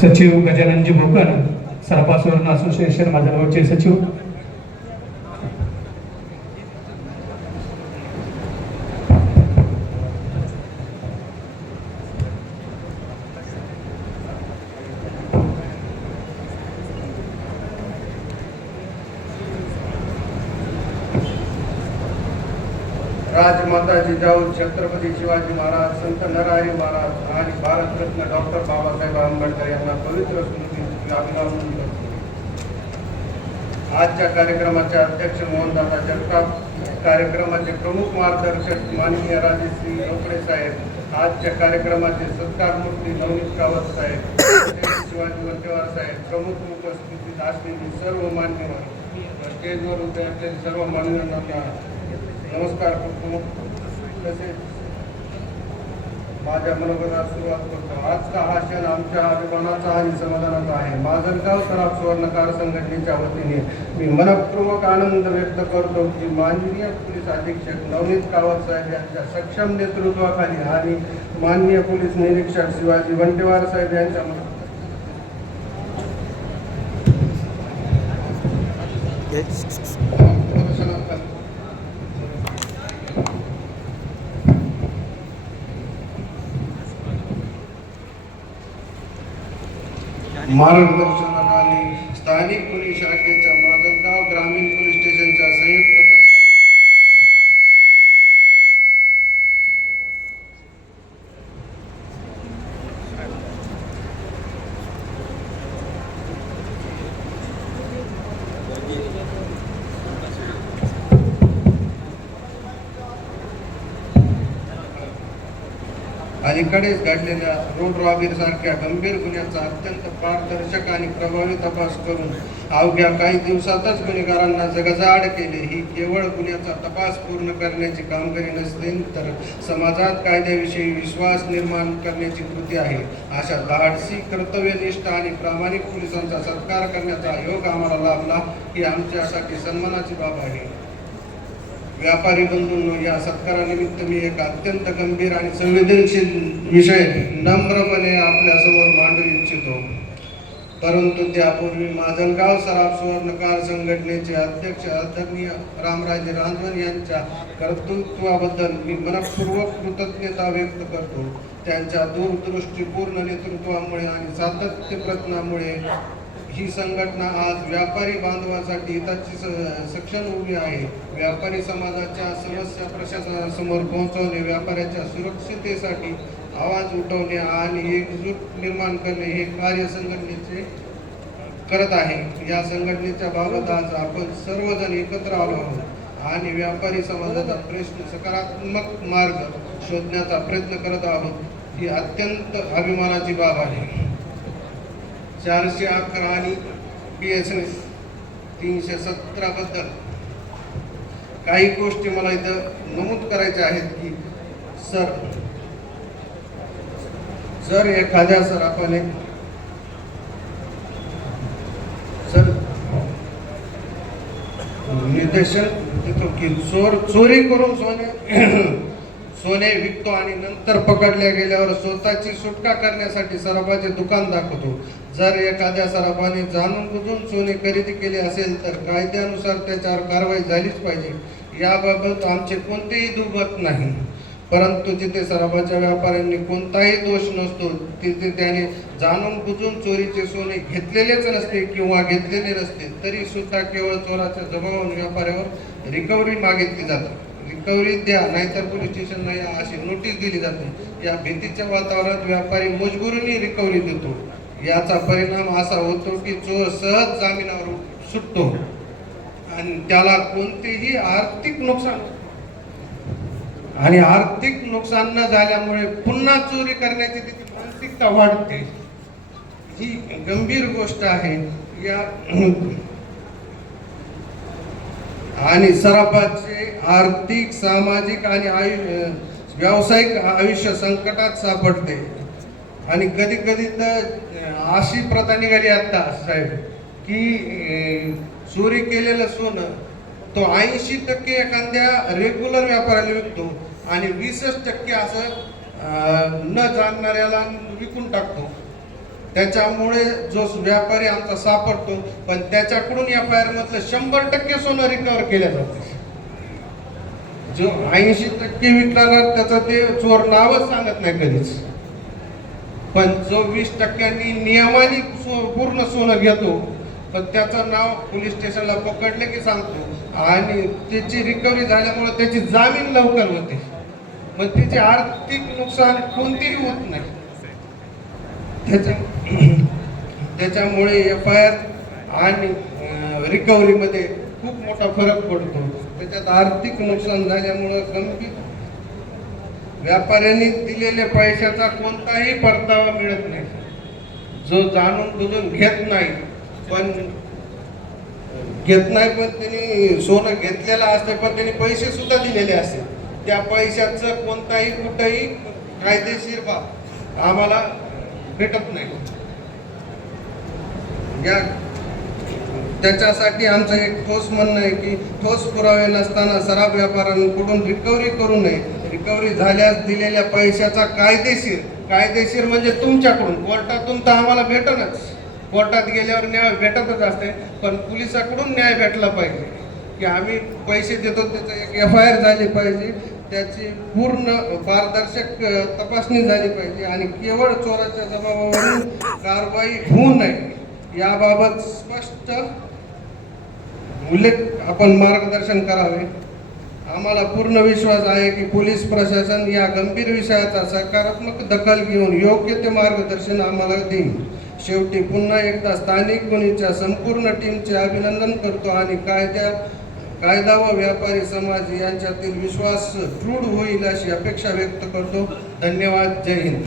सचिव गजाननजी भोकन, सराफा असोसिएशन माझ्याजवळचे सचिव. राजमाता जिजाऊ छत्रपती शिवाजी महाराज, संत नरहरी महाराज आणि भारतरत्न डॉक्टर बाबासाहेब आंबेडकर यांना पवित्र स्मृतींची अभिवादन करतो. आजच्या कार्यक्रमाचे अध्यक्ष मोहनदादा जगताप, कार्यक्रमाचे प्रमुख मार्गदर्शक माननीय राजेश्री रोकडे साहेब, आजच्या कार्यक्रमाचे सत्कारमूर्ती नवनीत कावत साहेब, शिवाजी वंटेवार साहेब, प्रमुख उपस्थितीत असलेली सर्व मान्यवर, स्टेजवर उभे असलेले सर्व मान्यवरांना नमस्कार करतो. तसेच माझ्या मनोगतात सुरुवात करतो. आजचा हा क्षण आमच्या अभिमानाचा आणि समाधानाचा आहे. माजलगाव सराफ सुवर्णकार संघटनेच्या वतीने मी मनपूर्वक आनंद व्यक्त करतो की माननीय पोलीस अधीक्षक नवनीत कावत साहेब यांच्या सक्षम नेतृत्वाखाली आणि माननीय पोलीस निरीक्षक शिवाजी वंटेवार साहेब यांच्या मार्गदर्शनाखाली स्थानिक पोलीस शाखेच्या माजलगाव ग्रामीण पोलीस स्टेशनच्या संयुक्त अलीकडेच घडलेल्या रोड रॉबरी सारख्या गंभीर गुन्ह्याचा अत्यंत पारदर्शक आणि प्रभावी तपास करून अवघ्या काही दिवसातच गुन्हेगारांना जगजाड केले. ही केवळ गुन्ह्याचा तपास पूर्ण करण्याची कामगिरी नसते, तर समाजात कायद्याविषयी विश्वास निर्माण करण्याची कृती आहे. अशा धाडसी, कर्तव्यनिष्ठ आणि प्रामाणिक पोलिसांचा सत्कार करण्याचा योग आम्हाला लाभला ही आमच्यासाठी सन्मानाची बाब आहे. व्यापारी बंधूंनो, या सत्कारानिमित्त मी एक अत्यंत गंभीर आणि संवेदनशील विषय नम्रपणे आपल्यासमोर मांडू इच्छितो. परंतु त्यापूर्वी माजलगाव सराफ सुवर्णकार संघटनेचे अध्यक्ष आदरणीय रामराजे रांजवन यांच्या कर्तृत्वाबद्दल मी मनपूर्वक कृतज्ञता व्यक्त करतो. त्यांच्या दूरदृष्टीपूर्ण नेतृत्वामुळे आणि सातत्य प्रयत्नामुळे ही संघटना आज व्यापारी बांधवासाठी हिताची सक्षम उभी आहे. व्यापारी समाजाच्या समस्या प्रशासनासमोर पोहोचवणे, व्यापाऱ्याच्या सुरक्षिततेसाठी आवाज उठवणे आणि एकजूट निर्माण करणे हे कार्य संघटनेचे करत आहे. या संघटनेच्या बाबत आज आपण सर्वजण एकत्र आलो आहोत आणि व्यापारी समाजाचा प्रश्न सकारात्मक मार्ग शोधण्याचा प्रयत्न करत आहोत. ही अत्यंत अभिमानाची बाब आहे. 411 आणि PSS 317 बद्दल काही गोष्टी मला इथं नमूद करायच्या आहेत की जर एखाद्या सराफाने निर्देशन देतो की चोरी करून सोने विकतो आणि नंतर पकडल्या गेल्यावर स्वतःची सुटका करण्यासाठी सराफाचे दुकान दाखवतो. जर एखाद्या सराफाने जाणून बुजून सोने खरेदी केले असेल तर कायद्यानुसार त्याच्यावर कारवाई झालीच पाहिजे. याबाबत आमचे कोणतेही दुमत नाही. परंतु जिथे सराफाच्या व्यापाऱ्यांनी कोणताही दोष नसतो तिथे त्याने जाणून बुजून चोरीचे सोने घेतलेलेच नसते किंवा घेतलेले नसते तरी सुद्धा केवळ चोराच्या जबाबावर व्यापाऱ्यावर रिकव्हरी मागितली जाते. रिकव्हरी द्या नाहीतर पोलीस स्टेशनला या अशी नोटीस दिली जाते. या भीतीच्या वातावरणात व्यापारी मजबुरीने रिकव्हरी देतो. याचा परिणाम असा होतो की चोर सहज जामिनावर सुटतो आणि त्याला कोणतेही आर्थिक नुकसान न झाल्यामुळे पुन्हा चोरी करण्याची त्याची मानसिकता वाढते. ही गंभीर गोष्ट आहे. या आणि सराफाचे आर्थिक, सामाजिक आणि व्यावसायिक आयुष्य संकटात सापडते. आणि कधी कधी तर अशी प्रथा निघाली आता साहेब की चोरी केलेलं सोनं तो 80% एखाद्या रेग्युलर व्यापाऱ्याला विकतो आणि 20% असं न जाणणाऱ्याला विकून टाकतो. त्याच्यामुळे जो व्यापारी आमचा सापडतो, पण त्याच्याकडून FIR मधलं 100% सोनं रिकव्हर केलं जातं. जो 80% विकणार त्याचं ते चोर नावच सांगत नाही कधीच, पण जो 20% नियमाने पूर्ण सोनं घेतो, पण त्याचं नाव पोलीस स्टेशनला पकडले की सांगतो, आणि त्याची रिकव्हरी झाल्यामुळे त्याची जामीन लवकर होते, मग त्याचे आर्थिक नुकसान कोणतेही होत नाही. त्याच्यामुळे FIR आणि रिकव्हरीमध्ये खूप मोठा फरक पडतो. त्याच्यात आर्थिक नुकसान झाल्यामुळं गंभीर व्यापाऱ्यांनी दिलेल्या पैशाचा कोणताही परतावा मिळत नाही. जो जाणून बुजून घेत नाही पण त्यांनी सोनं घेतलेलं असते, पण त्यांनी पैसे सुद्धा दिलेले असते, त्या पैशाचं कोणताही कुठेही कायदेशीर बाब आम्हाला भेटत नाही. त्याच्यासाठी आमचं एक ठोस म्हणणं आहे की ठोस पुरावे नसताना सराफ व्यापाऱ्यांकडून रिकव्हरी करू नये. रिकव्हरी झाल्यास दिलेल्या पैशाचा कायदेशीर म्हणजे तुमच्याकडून, कोर्टातून तर आम्हाला भेटणच, कोर्टात गेल्यावर न्याय भेटतच असते, पण पोलिसाकडून न्याय भेटला पाहिजे की आम्ही पैसे देतो, त्याचं एक FIR झाली पाहिजे, त्याची पूर्ण पारदर्शक तपासणी झाली पाहिजे, आणि केवळ चोराच्या जबाबावरून कारवाई होऊ नये याबाबत स्पष्ट उल्लेख आपण मार्गदर्शन करावे. आम्हाला पूर्ण विश्वास आहे की पोलीस प्रशासन या गंभीर विषयाचा सकारात्मक दखल घेऊन योग्य ते मार्गदर्शन आम्हाला देईल. शेवटी पुन्हा एकदा स्थानिक गुन्हेच्या संपूर्ण टीमचे अभिनंदन करतो आणि कायदा व व्यापारी समाज यांच्यातील विश्वास दृढ होईल अशी अपेक्षा व्यक्त करतो. धन्यवाद. जय हिंद.